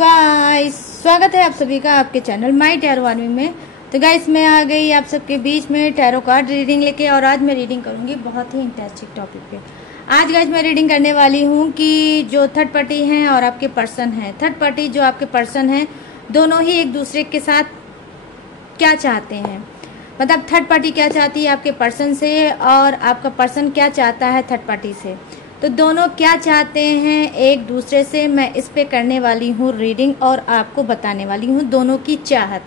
Guys, स्वागत है आप सभी का आपके चैनल माय टैरो आर्मी में। तो गाइस, मैं आ गई आप सबके बीच में टैरो कार्ड रीडिंग लेके, और आज मैं रीडिंग करूंगी बहुत ही इंटरेस्टिंग टॉपिक पे। आज गाइस मैं रीडिंग करने वाली हूं कि जो थर्ड पार्टी हैं और आपके पर्सन हैं, थर्ड पार्टी जो आपके पर्सन हैं, दोनों ही एक दूसरे के साथ क्या चाहते हैं। मतलब थर्ड पार्टी क्या चाहती है आपके पर्सन से, और आपका पर्सन क्या चाहता है थर्ड पार्टी से। तो दोनों क्या चाहते हैं एक दूसरे से, मैं इस पे करने वाली हूँ रीडिंग, और आपको बताने वाली हूँ दोनों की चाहत,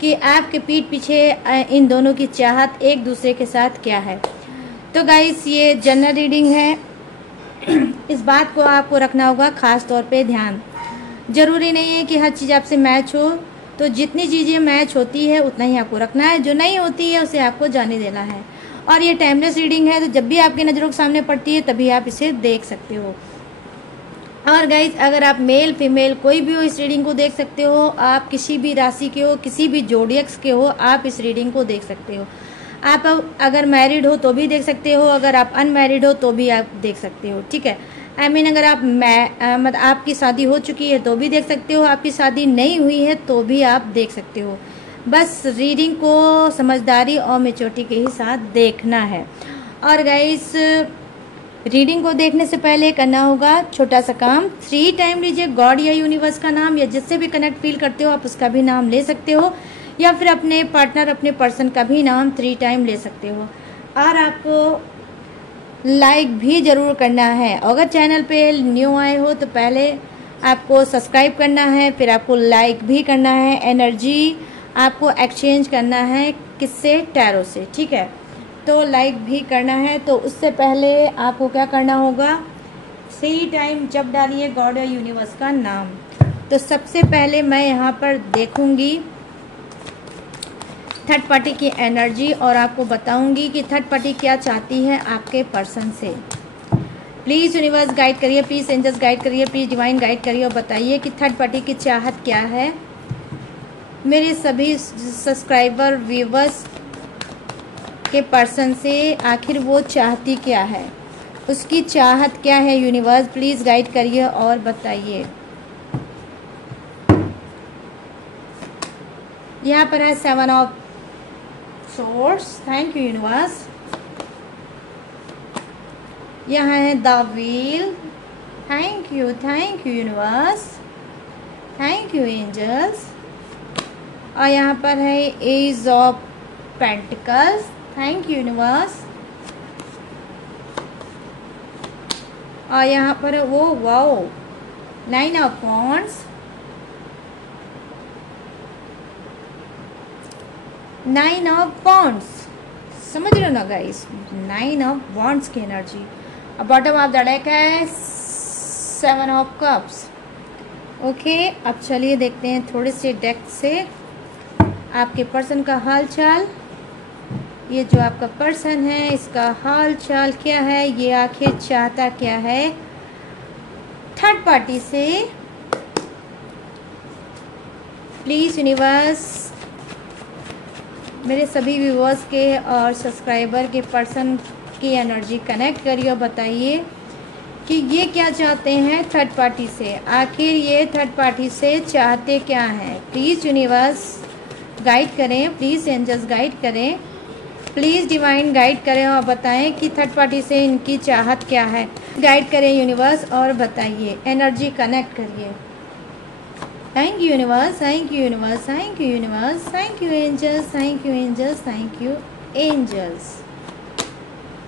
कि आपके पीठ पीछे इन दोनों की चाहत एक दूसरे के साथ क्या है। तो गाइस, ये जनरल रीडिंग है। इस बात को आपको रखना होगा खास तौर पे ध्यान। ज़रूरी नहीं है कि हर चीज़ आपसे मैच हो, तो जितनी चीज़ें मैच होती है उतना ही आपको रखना है, जो नहीं होती है उसे आपको जाने देना है। और ये टाइमलेस रीडिंग है, तो जब भी आपकी नज़रों के सामने पड़ती है तभी आप इसे देख सकते हो। और गाइज, अगर आप मेल फीमेल कोई भी हो इस रीडिंग को देख सकते हो। आप किसी भी राशि के हो, किसी भी जोडियक्स के हो, आप इस रीडिंग को देख सकते हो। आप अगर मैरिड हो तो भी देख सकते हो, अगर आप अनमैरिड हो तो भी आप देख सकते हो। ठीक है, आई मीन अगर आप मतलब आपकी शादी हो चुकी है तो भी देख सकते हो, आपकी शादी नहीं हुई है तो भी आप देख सकते हो। बस रीडिंग को समझदारी और मेच्योरिटी के ही साथ देखना है। और गाइस, रीडिंग को देखने से पहले करना होगा छोटा सा काम। 3 टाइम लीजिए गॉड या यूनिवर्स का नाम, या जिससे भी कनेक्ट फील करते हो आप उसका भी नाम ले सकते हो, या फिर अपने पार्टनर अपने पर्सन का भी नाम 3 टाइम ले सकते हो। और आपको लाइक भी ज़रूर करना है। अगर चैनल पे न्यू आए हो तो पहले आपको सब्सक्राइब करना है, फिर आपको लाइक भी करना है। एनर्जी आपको एक्सचेंज करना है किससे? टैरो से। ठीक है, तो लाइक भी करना है। तो उससे पहले आपको क्या करना होगा? 3 टाइम जब डालिए गॉड या यूनिवर्स का नाम। तो सबसे पहले मैं यहाँ पर देखूंगी थर्ड पार्टी की एनर्जी, और आपको बताऊंगी कि थर्ड पार्टी क्या चाहती है आपके पर्सन से। प्लीज़ यूनिवर्स गाइड करिए, प्लीज़ एंजल्स गाइड करिए, प्लीज़ डिवाइन गाइड करिए, और बताइए कि थर्ड पार्टी की चाहत क्या है। मेरे सभी सब्सक्राइबर व्यूवर्स के पर्सन से आखिर वो चाहती क्या है, उसकी चाहत क्या है। यूनिवर्स प्लीज़ गाइड करिए और बताइए। यहाँ पर है 7 of swords, thank you universe. यहाँ है the wheel, thank you universe, thank you angels. और यहाँ पर है ace of pentacles, thank you universe. और यहाँ पर है वो wow 9 of wands, 9 of wands, समझ रहे हो ना गाइस? 9 ऑफ वॉन्ड्स की एनर्जी। और बॉटम ऑफ द डेक है 7 ऑफ कप्स। ओके, अब चलिए देखते हैं थोड़े से डेक से आपके पर्सन का हाल चाल। ये जो आपका पर्सन है इसका हाल चाल क्या है, ये आखिर चाहता क्या है थर्ड पार्टी से। प्लीज़ यूनिवर्स मेरे सभी व्यूअर्स के और सब्सक्राइबर के पर्सन की एनर्जी कनेक्ट करिए और बताइए कि ये क्या चाहते हैं थर्ड पार्टी से। आखिर ये थर्ड पार्टी से चाहते क्या हैं। प्लीज़ यूनिवर्स गाइड करें, प्लीज़ एंजल्स गाइड करें, प्लीज़ डिवाइन गाइड करें, और बताएं कि थर्ड पार्टी से इनकी चाहत क्या है। गाइड करें यूनिवर्स और बताइए, एनर्जी कनेक्ट करिए। Thank you universe, thank you universe, thank you universe, thank you angels, thank you angels, thank you angels.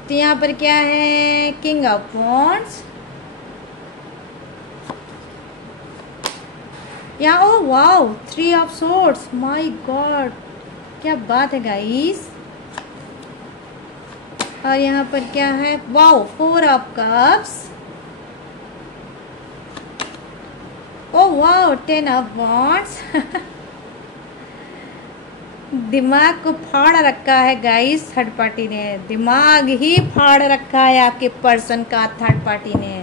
तो यहाँ पर क्या है? King of wands. यहाँ oh wow 3 of swords, my god क्या बात है गाइस। और यहाँ पर क्या है? Wow 4 of cups. Oh wow 10 of wands. दिमाग को फाड़ रखा है गाइस थर्ड पार्टी ने, दिमाग ही फाड़ रखा है आपके पर्सन का थर्ड पार्टी ने।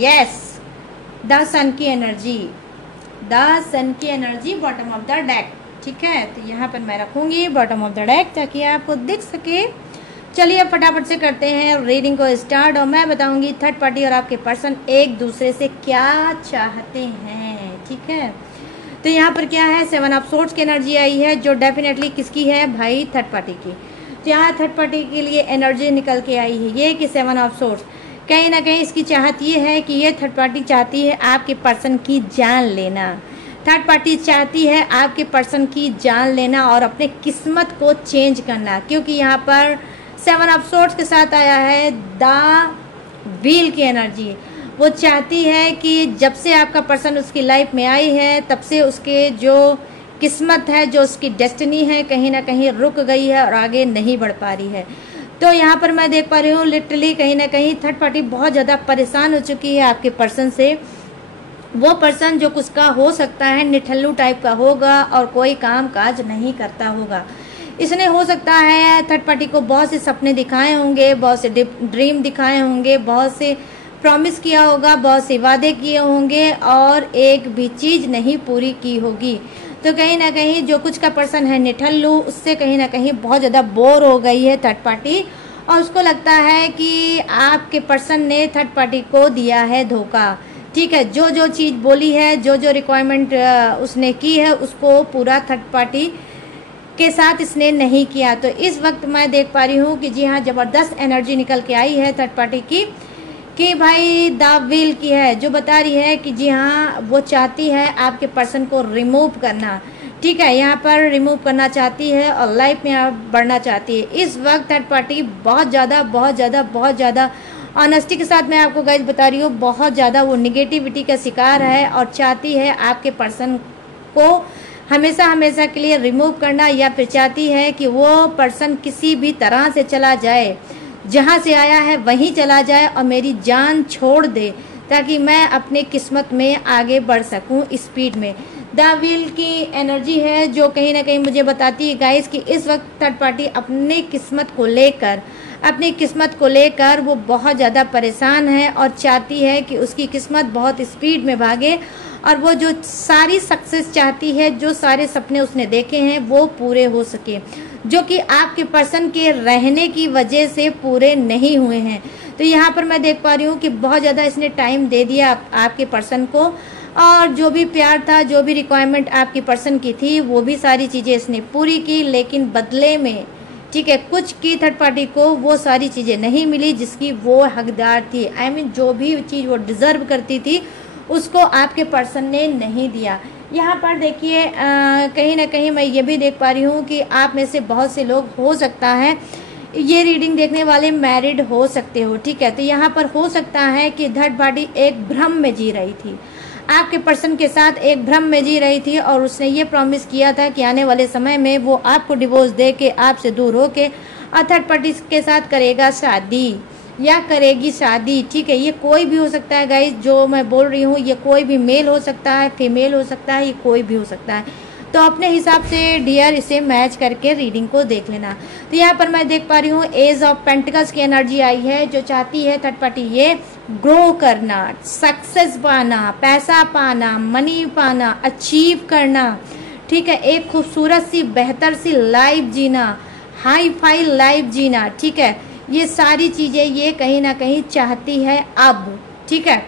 यस, द सन की एनर्जी, द सन की energy bottom of the deck. ठीक है, तो यहाँ पर मैं रखूँगी बॉटम ऑफ द डेक ताकि आपको दिख सके चलिए अब फटाफट से करते हैं रीडिंग को स्टार्ट, और मैं बताऊंगी थर्ड पार्टी और आपके पर्सन एक दूसरे से क्या चाहते हैं। ठीक है, तो यहाँ पर क्या है, 7 ऑफ सोर्ड्स की एनर्जी आई है, जो डेफिनेटली किसकी है भाई, थर्ड पार्टी की। तो यहाँ थर्ड पार्टी के लिए एनर्जी निकल के आई है ये कि 7 ऑफ सोर्ड्स, कहीं ना कहीं इसकी चाहत ये है कि ये थर्ड पार्टी चाहती है आपके पर्सन की जान लेना। थर्ड पार्टी चाहती है आपके पर्सन की जान लेना और अपने किस्मत को चेंज करना, क्योंकि यहाँ पर 7 ऑफ सोर्ड्स के साथ आया है द व्हील की एनर्जी। वो चाहती है कि जब से आपका पर्सन उसकी लाइफ में आई है तब से उसके जो किस्मत है, जो उसकी डेस्टिनी है, कहीं ना कहीं रुक गई है और आगे नहीं बढ़ पा रही है। तो यहाँ पर मैं देख पा रही हूँ लिटरली कहीं ना कहीं थर्ड पार्टी बहुत ज़्यादा परेशान हो चुकी है आपके पर्सन से। वो पर्सन जो कुछ का हो सकता है निठल्लू टाइप का होगा और कोई काम काज नहीं करता होगा। इसने हो सकता है थर्ड पार्टी को बहुत से सपने दिखाए होंगे, बहुत से ड्रीम दिखाए होंगे, बहुत से प्रॉमिस किया होगा, बहुत से वादे किए होंगे और एक भी चीज़ नहीं पूरी की होगी। तो कहीं ना कहीं जो कुछ का पर्सन है निठल्लू, उससे कहीं ना कहीं बहुत ज़्यादा बोर हो गई है थर्ड पार्टी, और उसको लगता है कि आपके पर्सन ने थर्ड पार्टी को दिया है धोखा। ठीक है, जो जो चीज़ बोली है, जो जो रिक्वायरमेंट उसने की है, उसको पूरा थर्ड पार्टी के साथ इसने नहीं किया। तो इस वक्त मैं देख पा रही हूँ कि जी हाँ, ज़बरदस्त एनर्जी निकल के आई है थर्ड पार्टी की कि भाई द व्हील की है, जो बता रही है कि जी हाँ वो चाहती है आपके पर्सन को रिमूव करना। ठीक है, यहाँ पर रिमूव करना चाहती है और लाइफ में आप बढ़ना चाहती है। इस वक्त थर्ड पार्टी बहुत ज़्यादा ऑनेस्टी के साथ मैं आपको गाइस बता रही हूँ, बहुत ज़्यादा वो निगेटिविटी का शिकार है और चाहती है आपके पर्सन को हमेशा के लिए रिमूव करना, या फिर चाहती है कि वो पर्सन किसी भी तरह से चला जाए, जहाँ से आया है वहीं चला जाए और मेरी जान छोड़ दे, ताकि मैं अपने किस्मत में आगे बढ़ सकूं स्पीड में। द व्हील की एनर्जी है जो कहीं ना कहीं मुझे बताती है गाइस कि इस वक्त थर्ड पार्टी अपनी किस्मत को लेकर वो बहुत ज़्यादा परेशान है और चाहती है कि उसकी किस्मत बहुत स्पीड में भागे और वो जो सारी सक्सेस चाहती है, जो सारे सपने उसने देखे हैं वो पूरे हो सके, जो कि आपके पर्सन के रहने की वजह से पूरे नहीं हुए हैं। तो यहाँ पर मैं देख पा रही हूँ कि बहुत ज़्यादा इसने टाइम दे दिया आपके पर्सन को, और जो भी प्यार था, जो भी रिक्वायरमेंट आपकी पर्सन की थी, वो भी सारी चीज़ें इसने पूरी की, लेकिन बदले में ठीक है कुछ की थर्ड पार्टी को वो सारी चीज़ें नहीं मिली जिसकी वो हकदार थी। आई मीन जो भी चीज़ वो डिज़र्व करती थी उसको आपके पर्सन ने नहीं दिया। यहाँ पर देखिए कहीं ना कहीं मैं ये भी देख पा रही हूँ कि आप में से बहुत से लोग हो सकता है ये रीडिंग देखने वाले मैरिड हो सकते हो। ठीक है, तो यहाँ पर हो सकता है कि थर्ड पार्टी एक भ्रम में जी रही थी, आपके पर्सन के साथ एक भ्रम में जी रही थी और उसने ये प्रॉमिस किया था कि आने वाले समय में वो आपको डिवोर्स दे के आपसे दूर होके और थर्ड पार्टी के साथ करेगा शादी या करेगी शादी। ठीक है, ये कोई भी हो सकता है गाइस, जो मैं बोल रही हूँ ये कोई भी मेल हो सकता है, फीमेल हो सकता है, ये कोई भी हो सकता है। तो अपने हिसाब से डियर इसे मैच करके रीडिंग को देख लेना। तो यहाँ पर मैं देख पा रही हूँ एज ऑफ पेंटिकल्स की एनर्जी आई है, जो चाहती है थर्ड पार्टी ये ग्रो करना, सक्सेस पाना, पैसा पाना, मनी पाना, अचीव करना। ठीक है, एक खूबसूरत सी बेहतर सी लाइफ जीना, हाई फाई लाइफ जीना। ठीक है, ये सारी चीज़ें ये कहीं ना कहीं चाहती है अब। ठीक है,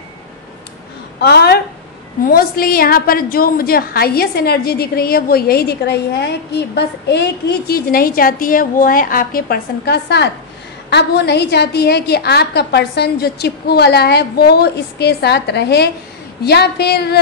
और मोस्टली यहाँ पर जो मुझे हाईएस्ट एनर्जी दिख रही है वो यही दिख रही है कि बस एक ही चीज़ नहीं चाहती है, वो है आपके पर्सन का साथ। अब वो नहीं चाहती है कि आपका पर्सन जो चिपकू वाला है वो इसके साथ रहे, या फिर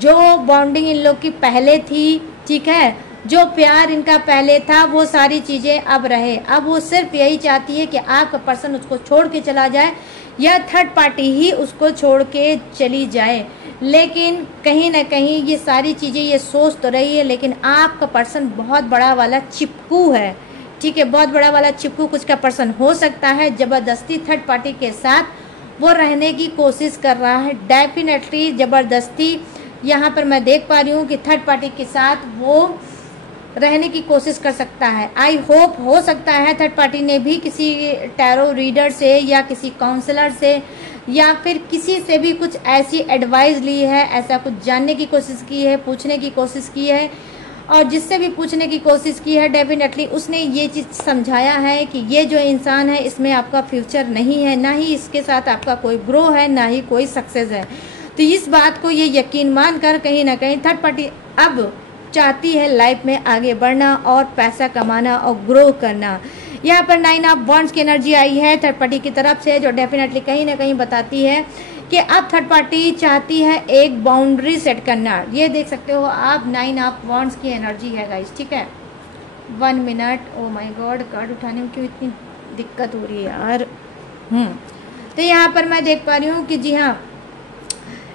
जो बॉन्डिंग इन लोग की पहले थी, ठीक है, जो प्यार इनका पहले था वो सारी चीज़ें अब रहे। अब वो सिर्फ यही चाहती है कि आपका पर्सन उसको छोड़ के चला जाए या थर्ड पार्टी ही उसको छोड़ के चली जाए। लेकिन कहीं ना कहीं ये सारी चीज़ें ये सोच तो रही है, लेकिन आपका पर्सन बहुत बड़ा वाला चिपकू है। ठीक है, बहुत बड़ा वाला चिपकू कुछ का पर्सन हो सकता है, ज़बरदस्ती थर्ड पार्टी के साथ वो रहने की कोशिश कर रहा है। डेफिनेटली ज़बरदस्ती यहाँ पर मैं देख पा रही हूँ कि थर्ड पार्टी के साथ वो रहने की कोशिश कर सकता है। आई होप हो सकता है थर्ड पार्टी ने भी किसी टैरो रीडर से या किसी काउंसलर से या फिर किसी से भी कुछ ऐसी एडवाइस ली है, ऐसा कुछ जानने की कोशिश की है, पूछने की कोशिश की है, और जिससे भी पूछने की कोशिश की है डेफिनेटली उसने ये चीज़ समझाया है कि ये जो इंसान है इसमें आपका फ्यूचर नहीं है, ना ही इसके साथ आपका कोई ग्रो है, ना ही कोई सक्सेस है। तो इस बात को ये यकीन मानकर कहीं ना कहीं थर्ड पार्टी अब चाहती है लाइफ में आगे बढ़ना और पैसा कमाना और ग्रो करना। यहाँ पर 9 ऑफ वॉन्ड्स की एनर्जी आई है थर्ड पार्टी की तरफ से, जो डेफिनेटली कहीं ना कहीं बताती है कि अब थर्ड पार्टी चाहती है एक बाउंड्री सेट करना। ये देख सकते हो आप 9 ऑफ वॉन्ड्स की एनर्जी है गाइस, ठीक है। 1 minute, oh my God, card उठाने में क्यों इतनी दिक्कत हो रही है यार। तो यहाँ पर मैं देख पा रही हूँ कि जी हाँ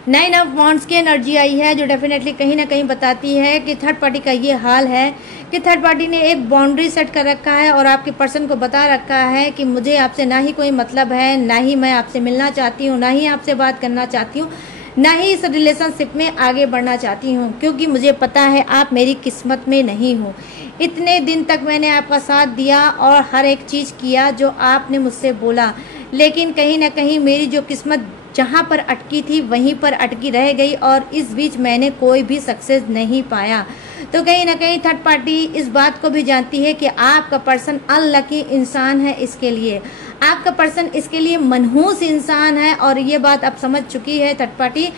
9 ऑफ वॉन्ड्स की एनर्जी आई है, जो डेफिनेटली कहीं ना कहीं बताती है कि थर्ड पार्टी का ये हाल है कि थर्ड पार्टी ने एक बाउंड्री सेट कर रखा है और आपके पर्सन को बता रखा है कि मुझे आपसे ना ही कोई मतलब है, ना ही मैं आपसे मिलना चाहती हूँ, ना ही आपसे बात करना चाहती हूँ, ना ही इस रिलेशनशिप में आगे बढ़ना चाहती हूँ, क्योंकि मुझे पता है आप मेरी किस्मत में नहीं हो। इतने दिन तक मैंने आपका साथ दिया और हर एक चीज़ किया जो आपने मुझसे बोला, लेकिन कहीं ना कहीं मेरी जो किस्मत जहाँ पर अटकी थी वहीं पर अटकी रह गई और इस बीच मैंने कोई भी सक्सेस नहीं पाया। तो कहीं ना कहीं थर्ड पार्टी इस बात को भी जानती है कि आपका पर्सन अनलकी इंसान है, इसके लिए आपका पर्सन इसके लिए मनहूस इंसान है और ये बात अब समझ चुकी है थर्ड पार्टी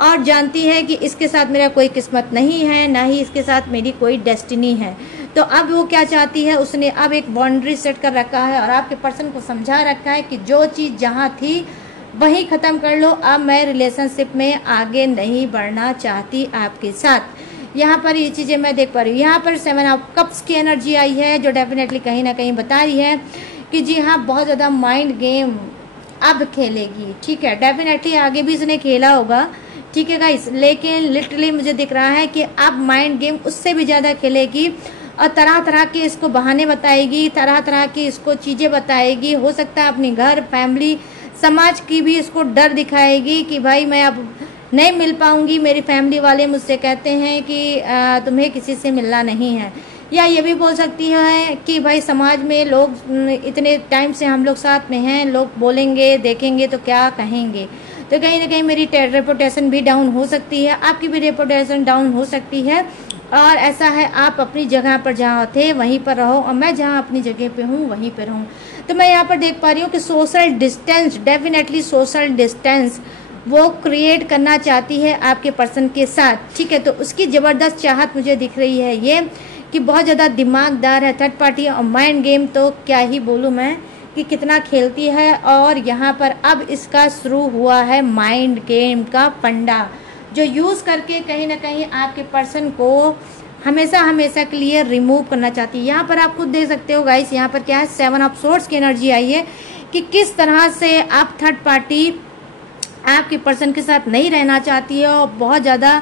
और जानती है कि इसके साथ मेरा कोई किस्मत नहीं है, ना ही इसके साथ मेरी कोई डेस्टिनी है। तो अब वो क्या चाहती है, उसने अब एक बाउंड्री सेट कर रखा है और आपके पर्सन को समझा रखा है कि जो चीज़ जहाँ थी वही ख़त्म कर लो, अब मैं रिलेशनशिप में आगे नहीं बढ़ना चाहती आपके साथ। यहाँ पर ये चीज़ें मैं देख पा रही हूँ। यहाँ पर 7 ऑफ कप्स की एनर्जी आई है, जो डेफिनेटली कहीं ना कहीं बता रही है कि जी हाँ बहुत ज़्यादा माइंड गेम अब खेलेगी, ठीक है। डेफिनेटली आगे भी इसने खेला होगा, ठीक है गाइस, लेकिन लिटरली मुझे दिख रहा है कि अब माइंड गेम उससे भी ज़्यादा खेलेगी और तरह तरह के इसको बहाने बताएगी, तरह तरह की इसको चीज़ें बताएगी। हो सकता है अपनी घर, फैमिली, समाज की भी इसको डर दिखाएगी कि भाई मैं अब नहीं मिल पाऊंगी, मेरी फैमिली वाले मुझसे कहते हैं कि तुम्हें किसी से मिलना नहीं है। या ये भी बोल सकती है कि भाई समाज में लोग इतने टाइम से हम लोग साथ में हैं, लोग बोलेंगे देखेंगे तो क्या कहेंगे। तो कहीं ना कहीं मेरी रेपुटेशन भी डाउन हो सकती है, आपकी भी रेपुटेशन डाउन हो सकती है। और ऐसा है आप अपनी जगह पर जहाँ थे वहीं पर रहो और मैं जहाँ अपनी जगह पे हूँ वहीं पर रहूँ। तो मैं यहाँ पर देख पा रही हूँ कि social distance, definitely social distance वो क्रिएट करना चाहती है आपके पर्सन के साथ, ठीक है। तो उसकी ज़बरदस्त चाहत मुझे दिख रही है ये कि बहुत ज़्यादा दिमागदार है थर्ड पार्टी और माइंड गेम तो क्या ही बोलूँ मैं कि कितना खेलती है। और यहाँ पर अब इसका शुरू हुआ है माइंड गेम का फंडा, जो यूज़ करके कहीं ना कहीं आपके पर्सन को हमेशा हमेशा के लिए रिमूव करना चाहती है। यहाँ पर आप खुद देख सकते हो गाइस, यहाँ पर क्या है 7 ऑफ सोर्ड्स की एनर्जी आई है कि किस तरह से आप थर्ड पार्टी आपके पर्सन के साथ नहीं रहना चाहती है और बहुत ज़्यादा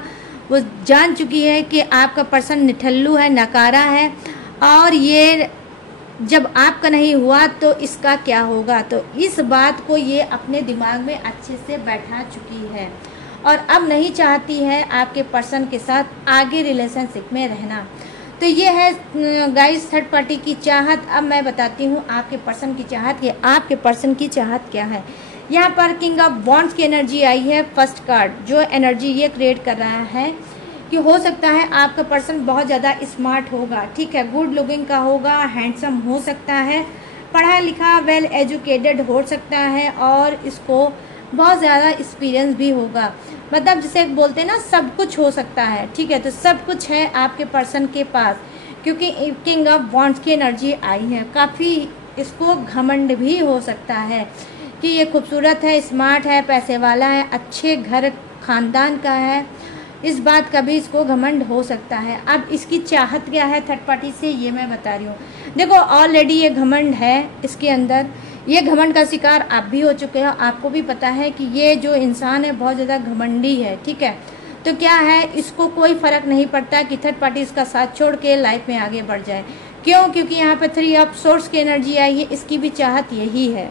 वो जान चुकी है कि आपका पर्सन निठल्लू है, नकारा है और ये जब आपका नहीं हुआ तो इसका क्या होगा। तो इस बात को ये अपने दिमाग में अच्छे से बैठा चुकी है और अब नहीं चाहती है आपके पर्सन के साथ आगे रिलेशनशिप में रहना। तो ये है गाइस थर्ड पार्टी की चाहत। अब मैं बताती हूँ आपके पर्सन की चाहत, कि आपके पर्सन की चाहत क्या है। यहाँ पर किंग ऑफ वॉन्ड्स की एनर्जी आई है, फर्स्ट कार्ड, जो एनर्जी ये क्रिएट कर रहा है कि हो सकता है आपका पर्सन बहुत ज़्यादा स्मार्ट होगा, ठीक है, गुड लुकिंग का होगा, हैंडसम हो सकता है, पढ़ा लिखा वेल एजुकेटेड हो सकता है और इसको बहुत ज़्यादा एक्सपीरियंस भी होगा। मतलब जिसे बोलते हैं ना सब कुछ हो सकता है, ठीक है। तो सब कुछ है आपके पर्सन के पास, क्योंकि किंग ऑफ वॉन्ड्स की एनर्जी आई है। काफ़ी इसको घमंड भी हो सकता है कि ये खूबसूरत है, स्मार्ट है, पैसे वाला है, अच्छे घर खानदान का है, इस बात का भी इसको घमंड हो सकता है। अब इसकी चाहत क्या है थर्ड पार्टी से, ये मैं बता रही हूँ। देखो ऑलरेडी ये घमंड है इसके अंदर, ये घमंड का शिकार आप भी हो चुके हो, आपको भी पता है कि ये जो इंसान है बहुत ज़्यादा घमंडी है, ठीक है। तो क्या है, इसको कोई फ़र्क नहीं पड़ता कि थर्ड पार्टी इसका साथ छोड़ के लाइफ में आगे बढ़ जाए। क्यों? क्योंकि यहाँ पर 3 ऑफ सोर्स की एनर्जी आई है, इसकी भी चाहत यही है।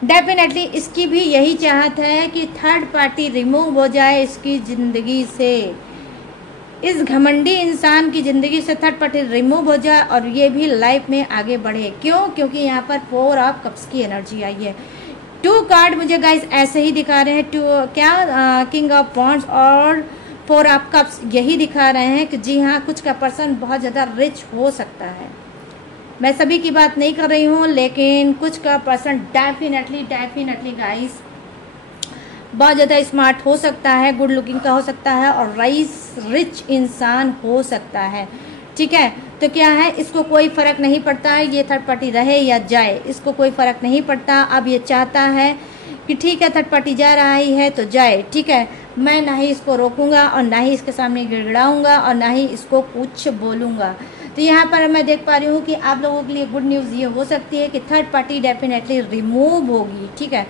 डेफिनेटली इसकी भी यही चाहत है कि थर्ड पार्टी रिमूव हो जाए इसकी ज़िंदगी से, इस घमंडी इंसान की ज़िंदगी से थर्ड पार्टी रिमूव हो जाए और ये भी लाइफ में आगे बढ़े। क्यों? क्योंकि यहाँ पर 4 ऑफ कप्स की एनर्जी आई है। 2 कार्ड मुझे गाइस ऐसे ही दिखा रहे हैं, किंग ऑफ वॉन्ड्स और फोर ऑफ कप्स यही दिखा रहे हैं कि जी हाँ, कुछ का पर्सन बहुत ज़्यादा रिच हो सकता है। मैं सभी की बात नहीं कर रही हूँ, लेकिन कुछ का पर्सन डेफिनेटली गाइस बहुत ज़्यादा स्मार्ट हो सकता है, गुड लुकिंग का हो सकता है और रिच इंसान हो सकता है। ठीक है, तो क्या है, इसको कोई फ़र्क नहीं पड़ता है ये थर्ड पार्टी रहे या जाए, इसको कोई फ़र्क नहीं पड़ता। अब ये चाहता है कि ठीक है, थर्ड पार्टी जा रहा ही है तो जाए। ठीक है, मैं ना ही इसको रोकूंगा और ना ही इसके सामने गिड़गिड़ाऊंगा और ना ही इसको कुछ बोलूँगा। तो यहाँ पर मैं देख पा रही हूँ कि आप लोगों के लिए गुड न्यूज़ ये हो सकती है कि थर्ड पार्टी डेफिनेटली रिमूव होगी। ठीक है,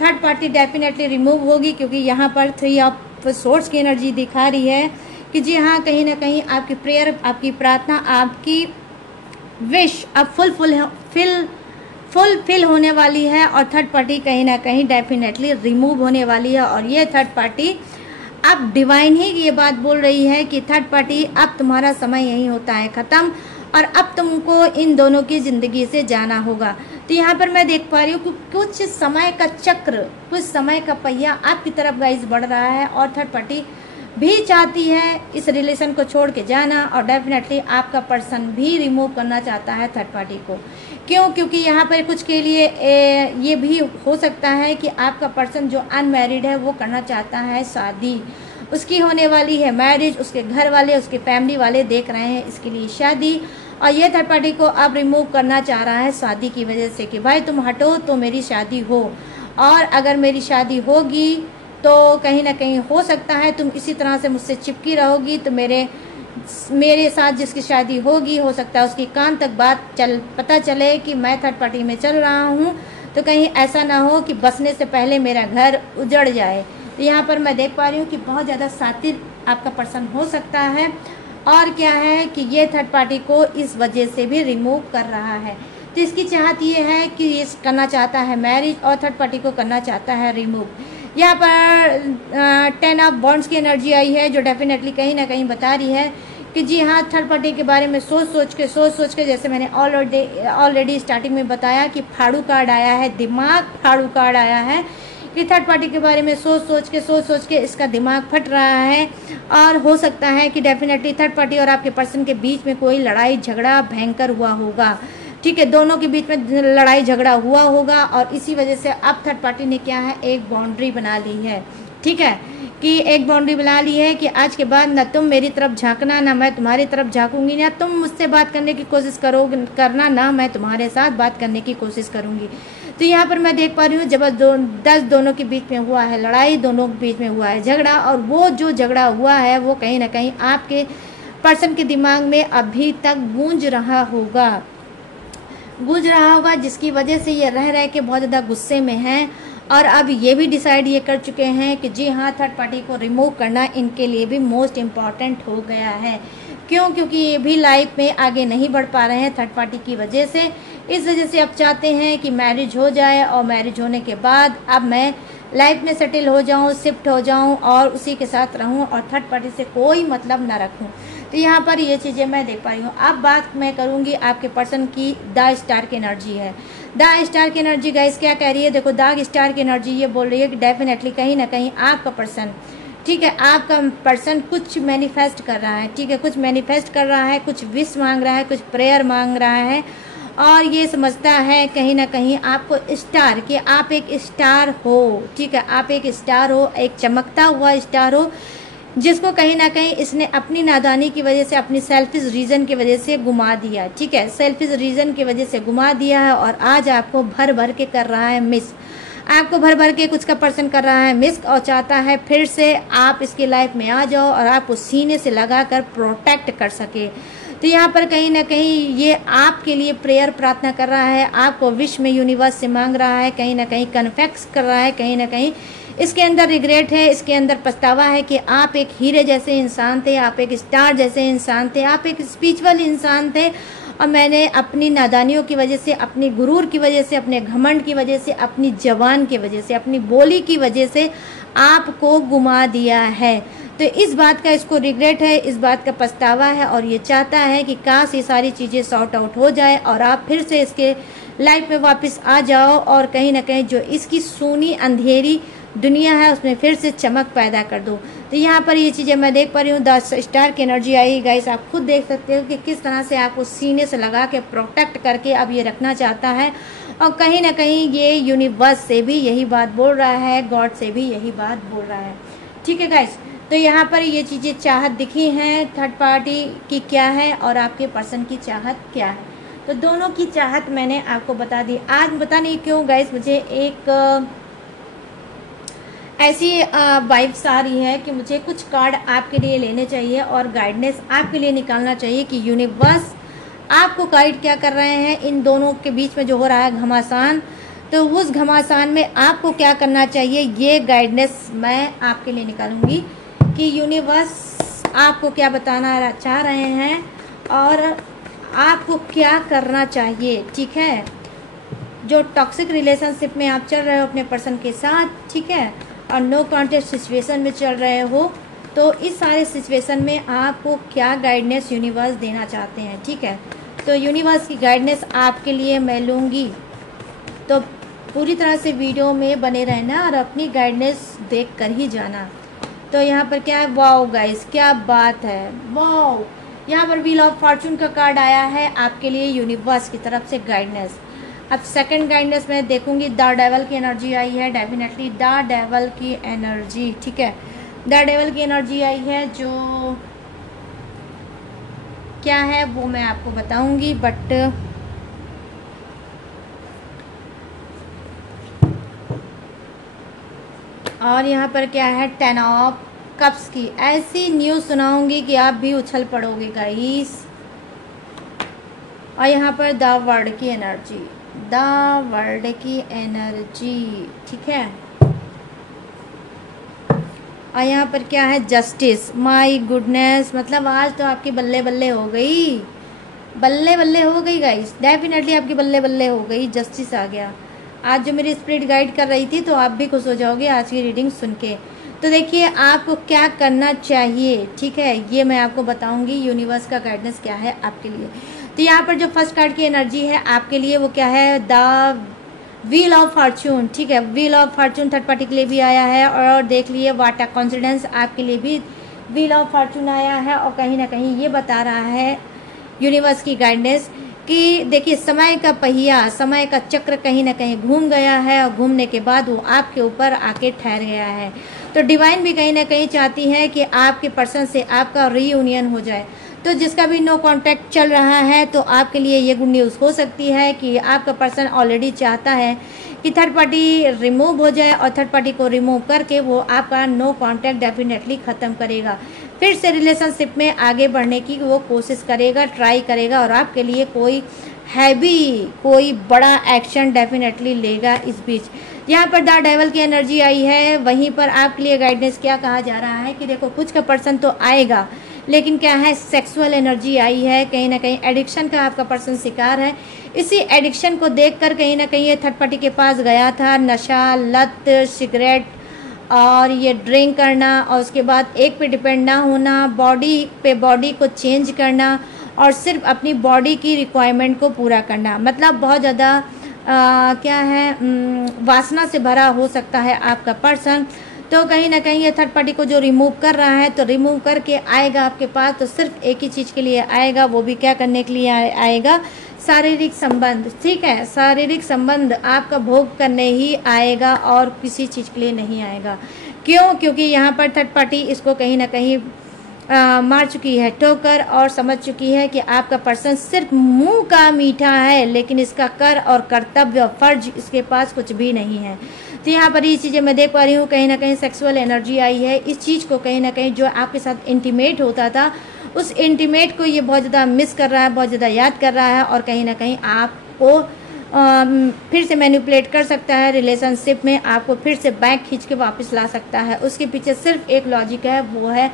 थर्ड पार्टी डेफिनेटली रिमूव होगी, क्योंकि यहाँ पर 3 ऑफ सोर्स की एनर्जी दिखा रही है कि जी हाँ, कहीं ना कहीं आपकी प्रेयर, आपकी प्रार्थना, आपकी विश अब फुलफिल होने वाली है और थर्ड पार्टी कहीं ना कहीं डेफिनेटली रिमूव होने वाली है। और ये थर्ड पार्टी, अब डिवाइन ही ये बात बोल रही है कि थर्ड पार्टी अब तुम्हारा समय यही होता है ख़त्म और अब तुमको इन दोनों की ज़िंदगी से जाना होगा। तो यहाँ पर मैं देख पा रही हूँ कि कुछ समय का चक्र, कुछ समय का पहिया आपकी तरफ गाइस बढ़ रहा है और थर्ड पार्टी भी चाहती है इस रिलेशन को छोड़ के जाना और डेफिनेटली आपका पर्सन भी रिमूव करना चाहता है थर्ड पार्टी को। क्यों? क्योंकि यहाँ पर कुछ के लिए ये भी हो सकता है कि आपका पर्सन जो अनमैरिड है वो करना चाहता है शादी, उसकी होने वाली है मैरिज, उसके घर वाले, उसके फैमिली वाले देख रहे हैं इसके लिए शादी, और ये थर्ड पार्टी को अब रिमूव करना चाह रहा है शादी की वजह से कि भाई तुम हटो तो मेरी शादी हो, और अगर मेरी शादी होगी तो कहीं ना कहीं हो सकता है तुम इसी तरह से मुझसे चिपकी रहोगी, तो मेरे साथ जिसकी शादी होगी हो सकता है उसकी कान तक बात पता चले कि मैं थर्ड पार्टी में चल रहा हूँ, तो कहीं ऐसा ना हो कि बसने से पहले मेरा घर उजड़ जाए। तो यहाँ पर मैं देख पा रही हूँ कि बहुत ज़्यादा शातिर आपका पर्सन हो सकता है, और क्या है कि ये थर्ड पार्टी को इस वजह से भी रिमूव कर रहा है। तो इसकी चाहत ये है कि ये करना चाहता है मैरिज और थर्ड पार्टी को करना चाहता है रिमूव। यहाँ पर 10 ऑफ वॉन्ड्स की एनर्जी आई है जो डेफिनेटली कहीं ना कहीं बता रही है कि जी हाँ, थर्ड पार्टी के बारे में सोच सोच के जैसे मैंने ऑलरेडी स्टार्टिंग में बताया कि फाड़ू कार्ड आया है, दिमाग फाड़ू कार्ड आया है कि थर्ड पार्टी के बारे में सोच सोच के इसका दिमाग फट रहा है, और हो सकता है कि डेफिनेटली थर्ड पार्टी और आपके पर्सन के बीच में कोई लड़ाई झगड़ा भयंकर हुआ होगा। ठीक है, दोनों के बीच में लड़ाई झगड़ा हुआ होगा और इसी वजह से अब थर्ड पार्टी ने क्या है, एक बाउंड्री बना ली है। ठीक है, कि एक बाउंड्री बना ली है कि आज के बाद ना तुम मेरी तरफ झांकना, ना मैं तुम्हारी तरफ झांकूंगी, ना तुम मुझसे बात करने की कोशिश करना, ना मैं तुम्हारे साथ बात करने की कोशिश करूंगी। तो यहाँ पर मैं देख पा रही हूँ जबरदस्त दोनों के बीच में हुआ है लड़ाई, दोनों के बीच में हुआ है झगड़ा, और वो जो झगड़ा हुआ है वो कहीं ना कहीं आपके पर्सन के दिमाग में अभी तक गूंज रहा होगा, जिसकी वजह से ये रह के बहुत ज़्यादा गुस्से में हैं, और अब ये भी डिसाइड ये कर चुके हैं कि जी हाँ, थर्ड पार्टी को रिमूव करना इनके लिए भी मोस्ट इम्पॉर्टेंट हो गया है। क्यों? क्योंकि ये भी लाइफ में आगे नहीं बढ़ पा रहे हैं थर्ड पार्टी की वजह से। इस वजह से अब चाहते हैं कि मैरिज हो जाए और मैरिज होने के बाद अब मैं लाइफ में सेटल हो जाऊं, शिफ्ट हो जाऊं और उसी के साथ रहूं और थर्ड पार्टी से कोई मतलब ना रखूं। तो यहाँ पर ये चीज़ें मैं देख पा रही हूँ। अब बात मैं करूँगी आपके पर्सन की द स्टार की एनर्जी है। द स्टार की एनर्जी गाइस क्या कह रही है? देखो, द स्टार की एनर्जी ये बोल रही है कि डेफिनेटली कहीं ना कहीं आपका पर्सन, ठीक है, आपका पर्सन कुछ मैनिफेस्ट कर रहा है। ठीक है, कुछ मैनिफेस्ट कर रहा है, कुछ विश मांग रहा है, कुछ प्रेयर मांग रहा है, और ये समझता है कहीं ना कहीं आपको स्टार, कि आप एक स्टार हो। ठीक है, आप एक स्टार हो, एक चमकता हुआ स्टार हो, जिसको कहीं ना कहीं इसने अपनी नादानी की वजह से, अपनी सेल्फिश रीज़न की वजह से गुमा दिया। ठीक है, सेल्फिश रीज़न की वजह से गुमा दिया है, और आज आपको भर भर के कर रहा है मिस। आपको भर भर के कुछ का पर्सन कर रहा है मिस, और चाहता है फिर से आप इसकी लाइफ में आ जाओ और आपको सीने से लगा कर प्रोटेक्ट कर सके। तो यहाँ पर कहीं ना कहीं ये आपके लिए प्रेयर प्रार्थना कर रहा है, आपको विश में यूनिवर्स से मांग रहा है, कहीं ना कहीं कन्फेक्स कर रहा है, कहीं ना कहीं इसके अंदर रिग्रेट है, इसके अंदर पछतावा है कि आप एक हीरे जैसे इंसान थे, आप एक स्टार जैसे इंसान थे, आप एक स्पिरिचुअल इंसान थे, और मैंने अपनी नादानियों की वजह से, अपनी गुरूर की वजह से, अपने घमंड की वजह से, अपनी जबान की वजह से, अपनी बोली की वजह से आपको गुमा दिया है। तो इस बात का इसको रिग्रेट है, इस बात का पछतावा है, और ये चाहता है कि काश ये सारी चीज़ें सॉर्ट आउट हो जाए और आप फिर से इसके लाइफ में वापस आ जाओ, और कहीं ना कहीं जो इसकी सूनी अंधेरी दुनिया है उसमें फिर से चमक पैदा कर दो। तो यहाँ पर ये चीज़ें मैं देख पा रही हूँ। 10 स्टार की एनर्जी आई गाइस, आप खुद देख सकते हो कि किस तरह से आपको सीने से लगा के प्रोटेक्ट करके अब ये रखना चाहता है, और कहीं ना कहीं ये यूनिवर्स से भी यही बात बोल रहा है, गॉड से भी यही बात बोल रहा है। ठीक है गाइस, तो यहाँ पर ये चीज़ें चाहत दिखी हैं, थर्ड पार्टी की क्या है और आपके पर्सन की चाहत क्या है। तो दोनों की चाहत मैंने आपको बता दी। आज पता नहीं क्यों गाइस मुझे एक ऐसी वाइब्स आ रही है कि मुझे कुछ कार्ड आपके लिए लेने चाहिए और गाइडेंस आपके लिए निकालना चाहिए कि यूनिवर्स आपको गाइड क्या कर रहे हैं इन दोनों के बीच में जो हो रहा है घमासान। तो उस घमासान में आपको क्या करना चाहिए, ये गाइडेंस मैं आपके लिए निकालूंगी कि यूनिवर्स आपको क्या बताना चाह रहे हैं और आपको क्या करना चाहिए। ठीक है, जो टॉक्सिक रिलेशनशिप में आप चल रहे हो अपने पर्सन के साथ, ठीक है, और नो कॉन्टेक्ट सिचुएशन में चल रहे हो, तो इस सारे सिचुएशन में आपको क्या गाइडेंस यूनिवर्स देना चाहते हैं। ठीक है, तो यूनिवर्स की गाइडेंस आपके लिए मैं लूँगी, तो पूरी तरह से वीडियो में बने रहना और अपनी गाइडेंस देख कर ही जाना। तो यहाँ पर क्या है, वाओ गाइस क्या बात है, वाओ, यहाँ पर व्हील ऑफ फॉर्चून का कार्ड आया है आपके लिए यूनिवर्स की तरफ से गाइडेंस। अब सेकंड गाइडेंस में देखूंगी, द डेवल की एनर्जी आई है, डेफिनेटली द डेवल की एनर्जी। ठीक है, द डेवल की एनर्जी आई है, जो क्या है वो मैं आपको बताऊंगी, बट और यहाँ पर क्या है, 10 ऑफ कप्स की ऐसी न्यूज़ सुनाऊंगी कि आप भी उछल पड़ोगे गाइस। और यहाँ पर द वर्ल्ड की एनर्जी, द वर्ल्ड की एनर्जी। ठीक है, और यहाँ पर क्या है, जस्टिस। माय गुडनेस, मतलब आज तो आपकी बल्ले बल्ले हो गई, बल्ले बल्ले हो गई गाइस, डेफिनेटली आपकी बल्ले बल्ले हो गई, जस्टिस आ गया। आज जो मेरी स्पिरिट गाइड कर रही थी, तो आप भी खुश हो जाओगे आज की रीडिंग सुन के। तो देखिए आपको क्या करना चाहिए, ठीक है, ये मैं आपको बताऊंगी यूनिवर्स का गाइडेंस क्या है आपके लिए। तो यहाँ पर जो फर्स्ट कार्ड की एनर्जी है आपके लिए वो क्या है, द व्हील ऑफ फॉर्चून। ठीक है, wheel of Fortune third party के लिए भी आया है, और देख लिए वाटर कॉन्फिडेंस आपके लिए भी व्हील ऑफ फॉर्चून आया है। और कहीं ना कहीं ये बता रहा है यूनिवर्स की गाइडेंस कि देखिए समय का पहिया, समय का चक्र कहीं ना कहीं घूम गया है, और घूमने के बाद वो आपके ऊपर आके ठहर गया है। तो डिवाइन भी कहीं ना कहीं चाहती है कि आपके पर्सन से आपका रीयूनियन हो जाए। तो जिसका भी नो कांटेक्ट चल रहा है, तो आपके लिए ये गुड न्यूज़ हो सकती है कि आपका पर्सन ऑलरेडी चाहता है कि थर्ड पार्टी रिमूव हो जाए, और थर्ड पार्टी को रिमूव करके वो आपका नो कांटेक्ट डेफिनेटली ख़त्म करेगा, फिर से रिलेशनशिप में आगे बढ़ने की वो कोशिश करेगा, ट्राई करेगा, और आपके लिए कोई हैवी, कोई बड़ा एक्शन डेफिनेटली लेगा इस बीच। यहाँ पर द डेवल की एनर्जी आई है, वहीं पर आपके लिए गाइडेंस क्या कहा जा रहा है कि देखो कुछ का पर्सन तो आएगा, लेकिन क्या है, सेक्सुअल एनर्जी आई है, कहीं ना कहीं एडिक्शन का आपका पर्सन शिकार है। इसी एडिक्शन को देखकर कहीं ना कहीं ये थर्ड पार्टी के पास गया था, नशा, लत, सिगरेट और ये ड्रिंक करना, और उसके बाद एक पे डिपेंड ना होना, बॉडी पे बॉडी को चेंज करना, और सिर्फ अपनी बॉडी की रिक्वायरमेंट को पूरा करना। मतलब बहुत ज़्यादा क्या है, वासना से भरा हो सकता है आपका पर्सन। तो कहीं ना कहीं ये थर्ड पार्टी को जो रिमूव कर रहा है, तो रिमूव करके आएगा आपके पास, तो सिर्फ एक ही चीज़ के लिए आएगा, वो भी क्या करने के लिए आएगा, शारीरिक संबंध। ठीक है, शारीरिक संबंध आपका भोग करने ही आएगा और किसी चीज़ के लिए नहीं आएगा। क्यों? क्योंकि यहाँ पर थर्ड पार्टी इसको कहीं ना कहीं मार चुकी है ठोकर, और समझ चुकी है कि आपका पर्सन सिर्फ मुंह का मीठा है, लेकिन इसका कर और कर्तव्य और फर्ज इसके पास कुछ भी नहीं है। तो यहाँ पर ये चीज़ें मैं देख पा रही हूँ, कहीं ना कहीं सेक्सुअल एनर्जी आई है। इस चीज़ को कहीं ना कहीं जो आपके साथ इंटीमेट होता था, उस इंटीमेट को ये बहुत ज़्यादा मिस कर रहा है, बहुत ज़्यादा याद कर रहा है, और कहीं ना कहीं आपको फिर से मैनिपुलेट कर सकता है, रिलेशनशिप में आपको फिर से बैक खींच के वापस ला सकता है। उसके पीछे सिर्फ एक लॉजिक है, वो है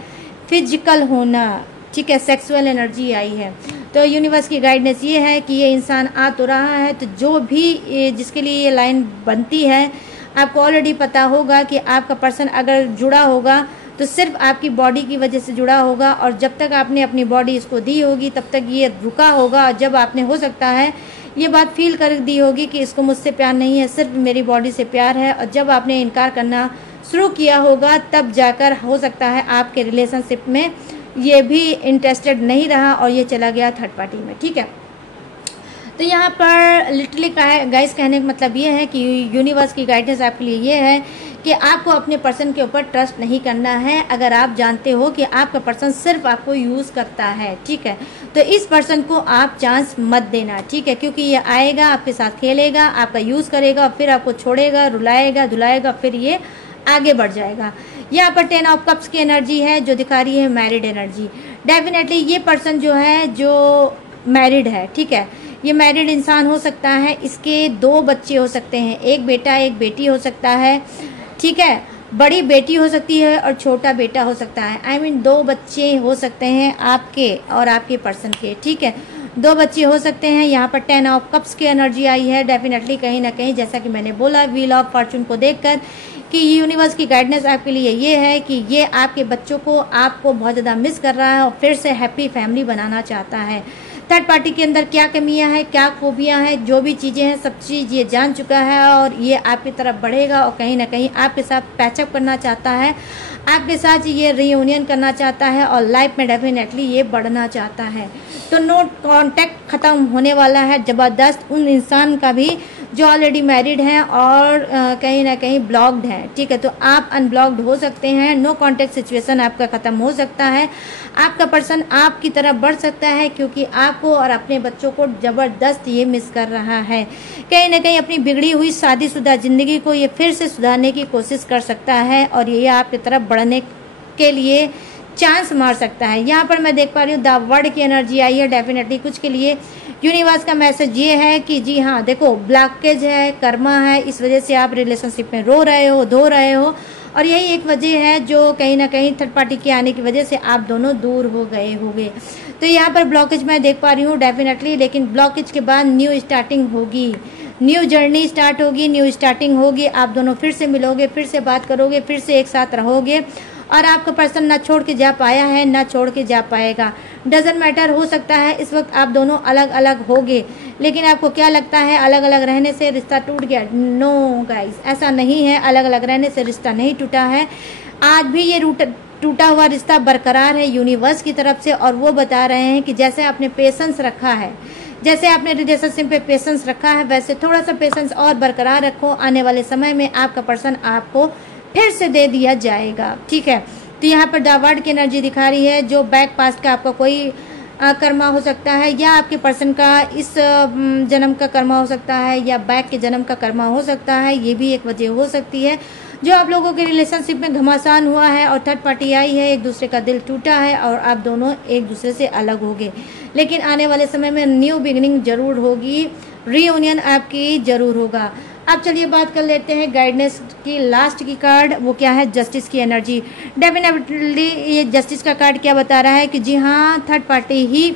फिजिकल होना। ठीक है, सेक्सुअल एनर्जी आई है। तो यूनिवर्स की गाइडेंस ये है कि ये इंसान आ तो रहा है, तो जो भी जिसके लिए ये लाइन बनती है, आपको ऑलरेडी पता होगा कि आपका पर्सन अगर जुड़ा होगा तो सिर्फ आपकी बॉडी की वजह से जुड़ा होगा, और जब तक आपने अपनी बॉडी इसको दी होगी तब तक ये रुका होगा। और जब आपने हो सकता है ये बात फील कर दी होगी कि इसको मुझसे प्यार नहीं है, सिर्फ मेरी बॉडी से प्यार है, और जब आपने इनकार करना शुरू किया होगा, तब जाकर हो सकता है आपके रिलेशनशिप में ये भी इंटरेस्टेड नहीं रहा और ये चला गया थर्ड पार्टी में, ठीक है। तो यहाँ पर लिटरली गाइस कहने का मतलब ये है कि यूनिवर्स की गाइडेंस आपके लिए ये है कि आपको अपने पर्सन के ऊपर ट्रस्ट नहीं करना है अगर आप जानते हो कि आपका पर्सन सिर्फ आपको यूज़ करता है, ठीक है। तो इस पर्सन को आप चांस मत देना, ठीक है, क्योंकि ये आएगा, आपके साथ खेलेगा, आपका यूज़ करेगा, फिर आपको छोड़ेगा, रुलाएगा, धुलाएगा, फिर ये आगे बढ़ जाएगा। यहाँ पर 10 ऑफ कप्स की एनर्जी है जो दिखा रही है मैरिड एनर्जी। डेफिनेटली ये पर्सन जो है जो मैरिड है, ठीक है, ये मैरिड इंसान हो सकता है, इसके 2 बच्चे हो सकते हैं, एक बेटा एक बेटी हो सकता है, ठीक है, बड़ी बेटी हो सकती है और छोटा बेटा हो सकता है। I mean 2 बच्चे हो सकते हैं आपके और आपके पर्सन के, ठीक है, 2 बच्चे हो सकते हैं। यहाँ पर 10 ऑफ कप्स की एनर्जी आई है। डेफिनेटली कहीं ना कहीं जैसा कि मैंने बोला व्हील ऑफ फॉर्चून को देखकर कि यूनिवर्स की गाइडेंस आपके लिए ये है कि ये आपके बच्चों को आपको बहुत ज़्यादा मिस कर रहा है और फिर से हैप्पी फैमिली बनाना चाहता है। थर्ड पार्टी के अंदर क्या कमियां हैं, क्या खूबियां हैं, जो भी चीज़ें हैं सब चीज़ ये जान चुका है और ये आपकी तरफ बढ़ेगा और कहीं ना कहीं आपके साथ पैचअप करना चाहता है, आपके साथ ये रियूनियन करना चाहता है और लाइफ में डेफिनेटली ये बढ़ना चाहता है। तो नो कांटेक्ट ख़त्म होने वाला है ज़बरदस्त उन इंसान का भी जो ऑलरेडी मैरिड हैं और कहीं ना कहीं ब्लॉक्ड हैं, ठीक है। तो आप अनब्लॉक्ड हो सकते हैं, नो कांटेक्ट सिचुएशन आपका ख़त्म हो सकता है, आपका पर्सन आपकी तरफ बढ़ सकता है क्योंकि आपको और अपने बच्चों को ज़बरदस्त ये मिस कर रहा है। कहीं ना कहीं अपनी बिगड़ी हुई शादीशुदा ज़िंदगी को ये फिर से सुधारने की कोशिश कर सकता है और ये आपकी तरफ बढ़ने के लिए चांस मार सकता है। यहाँ पर मैं देख पा रही हूँ द वर्ड की एनर्जी आई है। डेफिनेटली कुछ के लिए यूनिवर्स का मैसेज ये है कि जी हाँ देखो ब्लॉकेज है, कर्मा है, इस वजह से आप रिलेशनशिप में रो रहे हो, धो रहे हो और यही एक वजह है जो कहीं ना कहीं थर्ड पार्टी के आने की वजह से आप दोनों दूर हो गए होंगे। तो यहाँ पर ब्लॉकेज मैं देख पा रही हूँ डेफिनेटली, लेकिन ब्लॉकेज के बाद न्यू स्टार्टिंग होगी, न्यू जर्नी स्टार्ट होगी, न्यू स्टार्टिंग होगी, आप दोनों फिर से मिलोगे, फिर से बात करोगे, फिर से एक साथ रहोगे और आपका पर्सन ना छोड़ के जा पाया है ना छोड़ के जा पाएगा। डजेंट मैटर, हो सकता है इस वक्त आप दोनों अलग अलग होगे, लेकिन आपको क्या लगता है अलग अलग रहने से रिश्ता टूट गया? नो गाइस, ऐसा नहीं है, अलग अलग रहने से रिश्ता नहीं टूटा है। आज भी ये टूटा हुआ रिश्ता बरकरार है यूनिवर्स की तरफ से और वो बता रहे हैं कि जैसे आपने पेशेंस रखा है, जैसे आपने रिलेशनशिप पे पेशेंस रखा है, वैसे थोड़ा सा पेशेंस और बरकरार रखो। आने वाले समय में आपका पर्सन आपको फिर से दे दिया जाएगा, ठीक है। तो यहाँ पर द वर्ड की एनर्जी दिखा रही है जो बैक पास्ट का आपका कोई कर्मा हो सकता है या आपके पर्सन का इस जन्म का कर्मा हो सकता है या बैक के जन्म का कर्मा हो सकता है, ये भी एक वजह हो सकती है। जो आप लोगों के रिलेशनशिप में घमासान हुआ है और थर्ड पार्टी आई है, एक दूसरे का दिल टूटा है और आप दोनों एक दूसरे से अलग हो गए, लेकिन आने वाले समय में न्यू बिगिनिंग जरूर होगी, रीयूनियन आपकी जरूर होगा। अब चलिए बात कर लेते हैं गाइडेंस की लास्ट की कार्ड, वो क्या है? जस्टिस की एनर्जी। डेफिनेटली ये जस्टिस का कार्ड क्या बता रहा है कि जी हाँ थर्ड पार्टी ही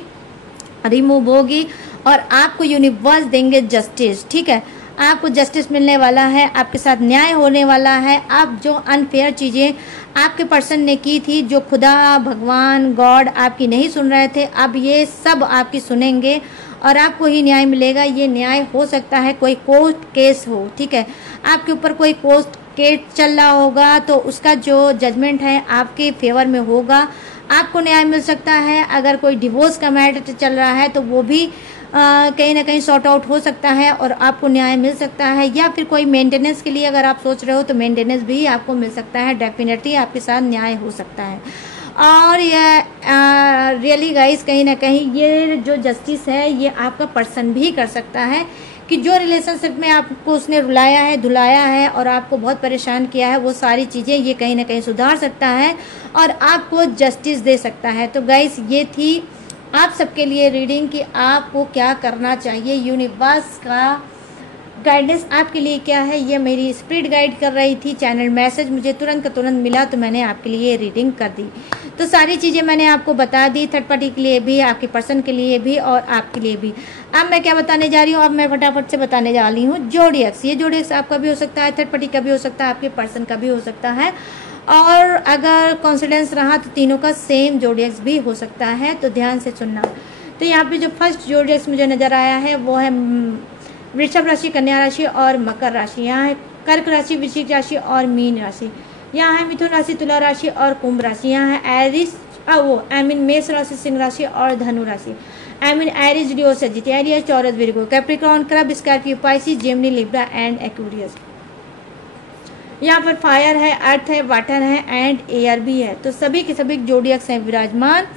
रिमूव होगी और आपको यूनिवर्स देंगे जस्टिस, ठीक है। आपको जस्टिस मिलने वाला है, आपके साथ न्याय होने वाला है। आप जो अनफेयर चीज़ें आपके पर्सन ने की थी, जो खुदा भगवान गॉड आपकी नहीं सुन रहे थे, अब ये सब आपकी सुनेंगे और आपको ही न्याय मिलेगा। ये न्याय हो सकता है कोई कोर्ट केस हो, ठीक है, आपके ऊपर कोई कोर्ट केस चल रहा होगा तो उसका जो जजमेंट है आपके फेवर में होगा, आपको न्याय मिल सकता है। अगर कोई डिवोर्स का मैटर चल रहा है तो वो भी कहीं ना कहीं सॉर्ट आउट हो सकता है और आपको न्याय मिल सकता है। या फिर कोई मेंटेनेंस के लिए अगर आप सोच रहे हो तो मेंटेनेंस भी आपको मिल सकता है। डेफिनेटली आपके साथ न्याय हो सकता है। और ये रियली गाइस कहीं ना कहीं ये जो जस्टिस है ये आपका पर्सन भी कर सकता है कि जो रिलेशनशिप में आपको उसने रुलाया है, धुलाया है और आपको बहुत परेशान किया है, वो सारी चीज़ें ये कहीं ना कहीं सुधार सकता है और आपको जस्टिस दे सकता है। तो गाइस ये थी आप सबके लिए रीडिंग कि आपको क्या करना चाहिए, यूनिवर्स का गाइडेंस आपके लिए क्या है। ये मेरी स्पिरिट गाइड कर रही थी, चैनल मैसेज मुझे तुरंत का तुरंत मिला तो मैंने आपके लिए रीडिंग कर दी। तो सारी चीज़ें मैंने आपको बता दी, थर्ड पार्टी के लिए भी, आपके पर्सन के लिए भी और आपके लिए भी। अब मैं क्या बताने जा रही हूँ, अब मैं फटाफट से बताने जा रही हूँ जोडियक्स। ये जोडियक्स आपका भी हो सकता है, थर्ड पार्टी का भी हो सकता है, आपके पर्सन का भी हो सकता है और अगर कॉन्सिडेंस रहा तो तीनों का सेम जोडियक्स भी हो सकता है, तो ध्यान से सुनना। तो यहाँ पे जो फर्स्ट जोडियक्स मुझे नज़र आया है वो है वृषभ राशि, कन्या राशि और मकर राशि। यहाँ है कर्क राशि, वृश्चिक राशि और मीन राशि। यहाँ है मिथुन राशि, तुला राशि और कुंभ राशि। यहाँ है एरिस मेष राशि, सिंह राशि और धनु राशि। Aries, Leo, Sagittarius, Taurus, Virgo, Capricorn, crab, Scorpio, Pisces, Gemini, Libra and Aquarius. यहाँ पर फायर है, अर्थ है, वाटर है एंड एयर भी है। तो सभी के सभी जोडियक्स हैं विराजमान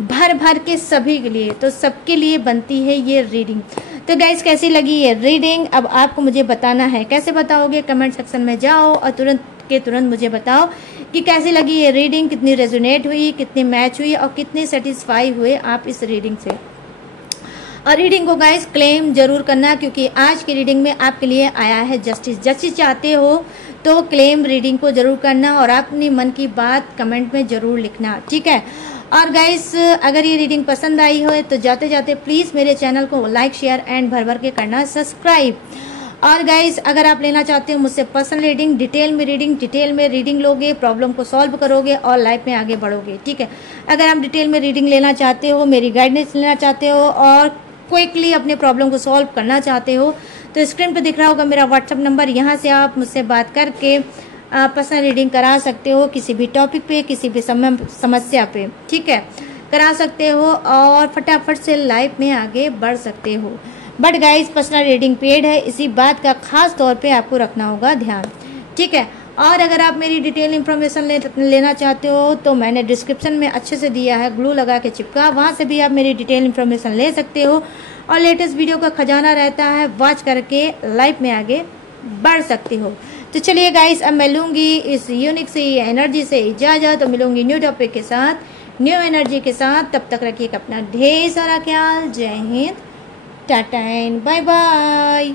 भर भर के सभी के लिए, तो सबके लिए बनती है ये रीडिंग। तो गाइस कैसी लगी ये रीडिंग अब आपको मुझे बताना है। कैसे बताओगे? कमेंट सेक्शन में जाओ और तुरंत मुझे बताओ कि कैसी लगी ये रीडिंग, कितनी रेजोनेट हुई, कितनी मैच हुई और कितने सेटिस्फाई हुए आप इस रीडिंग से। और रीडिंग को गाइस क्लेम जरूर करना, क्योंकि आज की रीडिंग में आपके लिए आया है जस्टिस। जस्टिस चाहते हो तो क्लेम रीडिंग को जरूर करना और अपनी मन की बात कमेंट में जरूर लिखना, ठीक है। और गाइस अगर ये रीडिंग पसंद आई हो तो जाते जाते प्लीज़ मेरे चैनल को लाइक, शेयर एंड भर भर के करना सब्सक्राइब। और गाइस अगर आप लेना चाहते हो मुझसे पर्सनल रीडिंग, डिटेल में रीडिंग लोगे, प्रॉब्लम को सॉल्व करोगे और लाइफ में आगे बढ़ोगे, ठीक है। अगर आप डिटेल में रीडिंग लेना चाहते हो, मेरी गाइडेंस लेना चाहते हो और क्विकली अपने प्रॉब्लम को सॉल्व करना चाहते हो तो स्क्रीन पर दिख रहा होगा मेरा व्हाट्सअप नंबर। यहाँ से आप मुझसे बात करके पर्सनल रीडिंग करा सकते हो, किसी भी टॉपिक पे, किसी भी समस्या पे, ठीक है, करा सकते हो और फटाफट से लाइफ में आगे बढ़ सकते हो। But guys personal reading paid है, इसी बात का खास तौर पे आपको रखना होगा ध्यान, ठीक है। और अगर आप मेरी डिटेल इन्फॉर्मेशन लेना चाहते हो तो मैंने डिस्क्रिप्शन में अच्छे से दिया है, ग्लू लगा के चिपका, वहाँ से भी आप मेरी डिटेल इन्फॉर्मेशन ले सकते हो और लेटेस्ट वीडियो का खजाना रहता है, वॉच करके लाइफ में आगे बढ़ सकते हो। तो चलिए गाइस अब मैं लूँगी इस यूनिक से एनर्जी से इजाज़त, तो मिलूंगी न्यू टॉपिक के साथ, न्यू एनर्जी के साथ। तब तक रखिएगा अपना ढेर सारा ख्याल। जय Hind, tata and bye bye.